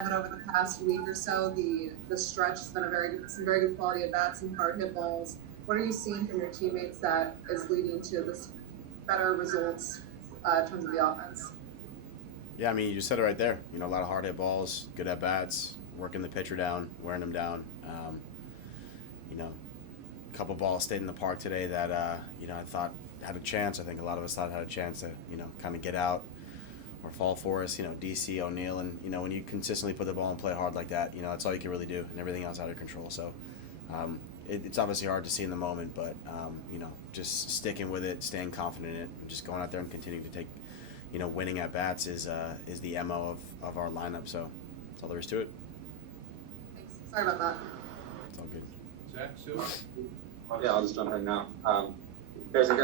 But over the past week or so, the stretch has been some very good quality at bats, some hard hit balls. What are you seeing from your teammates that is leading to this better results in terms of the offense? Yeah, I mean, you just said it right there. A lot of hard hit balls, good at bats, working the pitcher down, wearing them down. You know, a couple balls stayed in the park today that I thought had a chance. I think a lot of us thought had a chance to kind of get out or fall for us. DC O'Neill, and when you consistently put the ball and play hard like that, that's all you can really do, and everything else out of control. So. It's obviously hard to see in the moment, but just sticking with it, staying confident in it, and just going out there and continuing to take, winning at bats is the mo of our lineup. So that's all there is to it. Thanks. Sorry about that. It's all good. Zach, Sue? Yeah, I'll just jump in now. Guys, to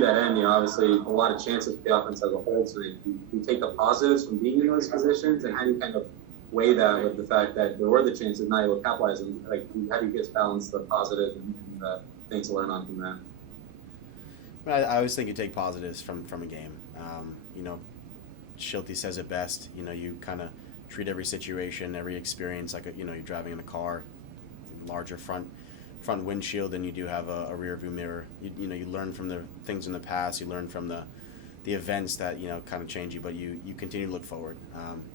that end, obviously a lot of chances for the offense as a whole. So you take the positives from being in those positions, and how do you kind of weigh that with the fact that there were the chances, now you're capitalizing? Like, how do you guys balance the positive and the things to learn on from that? I always think you take positives from a game. Schulte says it best. You kind of treat every situation, every experience like you're driving in a car, larger front windshield than you do have a rear view mirror. You learn from the things in the past. You learn from the events that kind of change you, but you continue to look forward.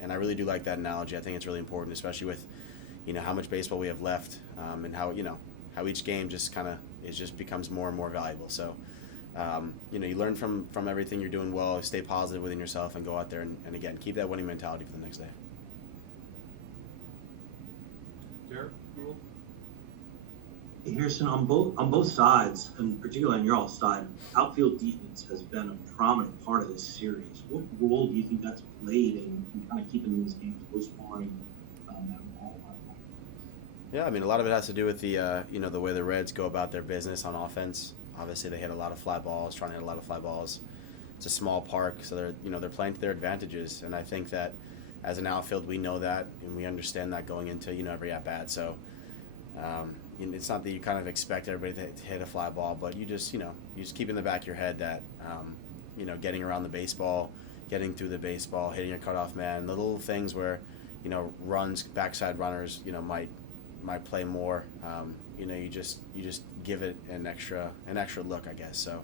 And I really do like that analogy. I think it's really important, especially with how much baseball we have left, and how each game just becomes more and more valuable. So you learn from everything you're doing well, stay positive within yourself, and go out there and again keep that winning mentality for the next day. Derek, Rule? Harrison, on both sides, and particularly on your all side, outfield defense has been a prominent part of this series. What role do you think that's played in kind of keeping these games low scoring? Yeah, I mean, a lot of it has to do with the way the Reds go about their business on offense. Obviously, they hit a lot of fly balls, trying to hit a lot of fly balls. It's a small park, so they're playing to their advantages, and I think that as an outfield, we know that and we understand that going into every at bat. So. It's not that you kind of expect everybody to hit a fly ball, but you just keep in the back of your head that getting around the baseball, getting through the baseball, hitting a cutoff man, the little things where runs, backside runners might play more. You just give it an extra look, I guess. So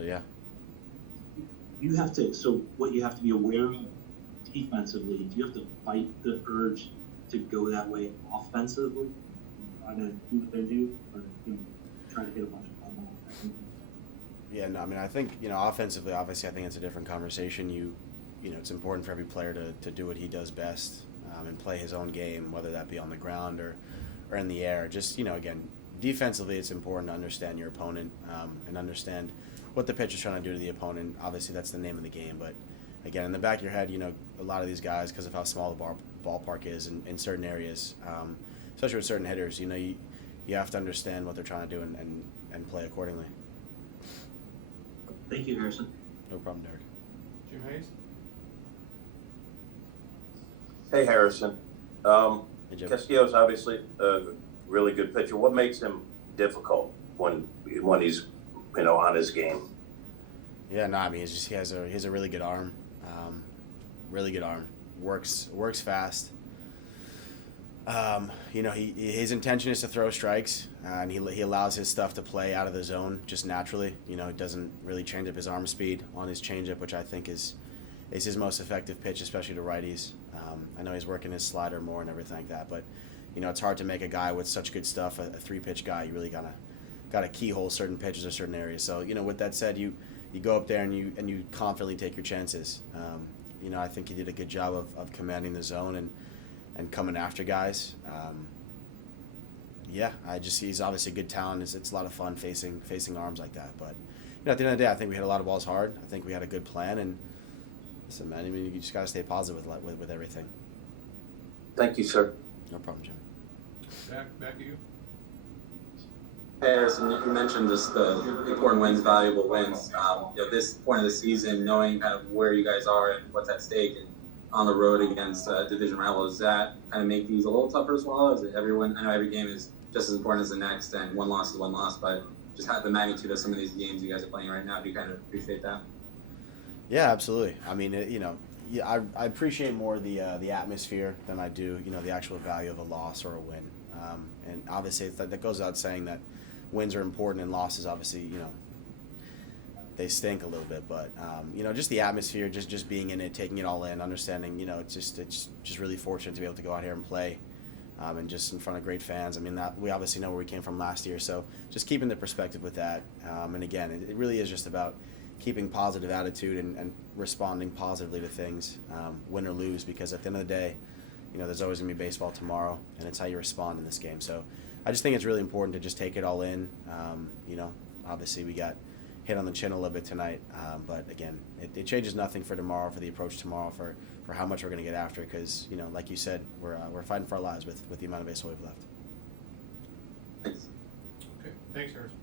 yeah. You have to. So what you have to be aware of defensively, do you have to fight the urge to go that way offensively, try to do what they do, or try to hit a bunch of fun balls? Yeah, no, I mean, I think offensively, obviously, I think it's a different conversation. It's important for every player to do what he does best, and play his own game, whether that be on the ground or in the air. Just again, defensively, it's important to understand your opponent, and understand what the pitcher's trying to do to the opponent. Obviously, that's the name of the game, but again, in the back of your head, a lot of these guys, because of how small the ballpark is in certain areas, especially with certain hitters, you have to understand what they're trying to do and play accordingly. Thank you, Harrison. No problem, Derek. Jim Hayes? Hey, Harrison. Hey, Jim. Castillo's obviously a really good pitcher. What makes him difficult when he's on his game? Yeah, no, I mean, he has a really good arm. Really good arm. Works fast. His intention is to throw strikes, and he allows his stuff to play out of the zone just naturally. He doesn't really change up his arm speed on his changeup, which I think is his most effective pitch, especially to righties. I know he's working his slider more and everything like that, but it's hard to make a guy with such good stuff a 3-pitch guy. You really gotta keyhole certain pitches or certain areas. So with that said, you go up there and you confidently take your chances. I think he did a good job of commanding the zone and coming after guys. He's obviously a good talent. It's a lot of fun facing arms like that. But at the end of the day, I think we hit a lot of balls hard. I think we had a good plan, and listen, man, I mean, you just got to stay positive with everything. Thank you, sir. No problem, Jim. Back to you. Harrison, you mentioned just the important wins, valuable wins. This point of the season, knowing kind of where you guys are and what's at stake, and on the road against division rivals, does that kind of make these a little tougher as well? Is it everyone? I know every game is just as important as the next, and one loss is one loss, but just have the magnitude of some of these games you guys are playing right now. Do you kind of appreciate that? Yeah, absolutely. I mean, Yeah, I appreciate more the atmosphere than I do, the actual value of a loss or a win. And obviously, that goes without saying that wins are important and losses, obviously, they stink a little bit. But just the atmosphere, just being in it, taking it all in, understanding, it's just really fortunate to be able to go out here and play, and just in front of great fans. I mean, that we obviously know where we came from last year, so just keeping the perspective with that. And again, it really is just about keeping positive attitude and responding positively to things, win or lose, because at the end of the day, there's always going to be baseball tomorrow, and it's how you respond in this game. So I just think it's really important to just take it all in. Obviously we got hit on the chin a little bit tonight, but again, it changes nothing for tomorrow, for the approach tomorrow, for how much we're going to get after, because, like you said, we're fighting for our lives with the amount of baseball we've left. Thanks. Okay, thanks, Harrison.